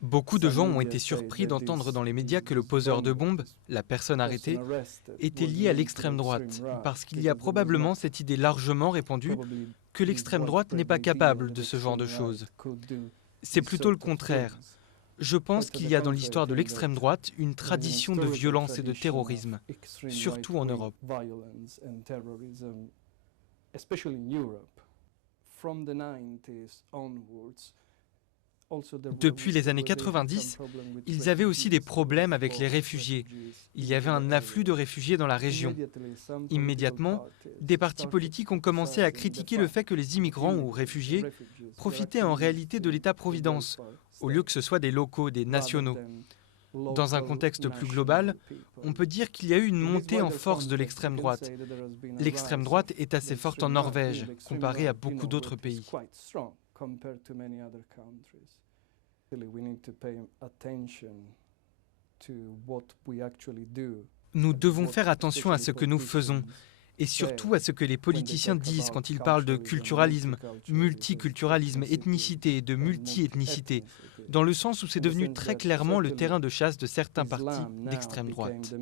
Beaucoup de gens ont été surpris d'entendre dans les médias que le poseur de bombes, la personne arrêtée, était lié à l'extrême droite, parce qu'il y a probablement cette idée largement répandue que l'extrême droite n'est pas capable de ce genre de choses. C'est plutôt le contraire. Je pense qu'il y a dans l'histoire de l'extrême droite une tradition de violence et de terrorisme, surtout en Europe. Depuis les années 90, ils avaient aussi des problèmes avec les réfugiés. Il y avait un afflux de réfugiés dans la région. Immédiatement, des partis politiques ont commencé à critiquer le fait que les immigrants ou réfugiés profitaient en réalité de l'État-providence, au lieu que ce soit des locaux, des nationaux. Dans un contexte plus global, on peut dire qu'il y a eu une montée en force de l'extrême droite. L'extrême droite est assez forte en Norvège, comparée à beaucoup d'autres pays. Nous devons faire attention à ce que nous faisons, et surtout à ce que les politiciens disent quand ils parlent de culturalisme, multiculturalisme, ethnicité, de multi-ethnicité, dans le sens où c'est devenu très clairement le terrain de chasse de certains partis d'extrême droite.